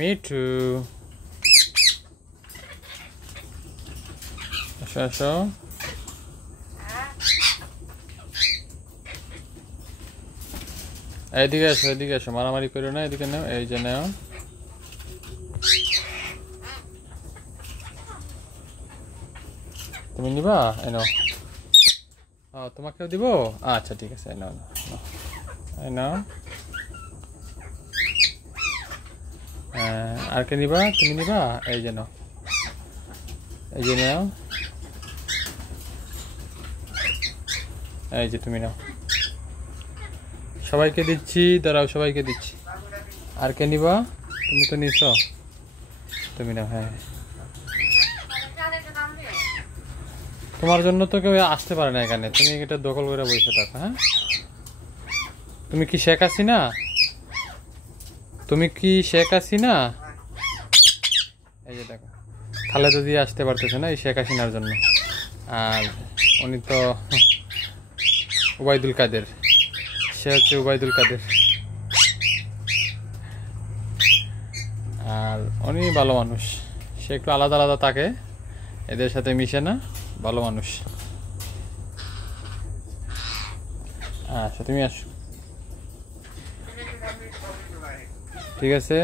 মিঠু আসো আসো এদিকে আসো মারামারি করো না এদিকে নাও এই যে নাও তুমি নিবা এই নাও তোমাকেও দিব আচ্ছা ঠিক আছে নাও এই নাও আর কে নিবা তুমি নিবা এই যে নাও এই যে নাও এই যে তুমি নাও সবাইকে দিচ্ছি দাঁড়াও সবাইকে দিচ্ছি আর কে নিবা তুমি তো নিছ তুমি নাও হ্যাঁ তোমার জন্য তো কেউ আসতে পারে না এখানে তুমি এটা দখল করে বসে থাকো হ্যাঁ তুমি কি শেখ হাসিনা এই যে দেখো খালেদা দিয়ে আসতে পারতেছে না এই শেখ হাসিনার জন্য আর উনি তো ওবায়দুল কাদের সে হচ্ছে ওবায়দুল কাদের আর উনি ভালো মানুষ সে একটু আলাদা আলাদা থাকে এদের সাথে মিশে না ভালো মানুষ আচ্ছা তুমি আসো ঠিক আছে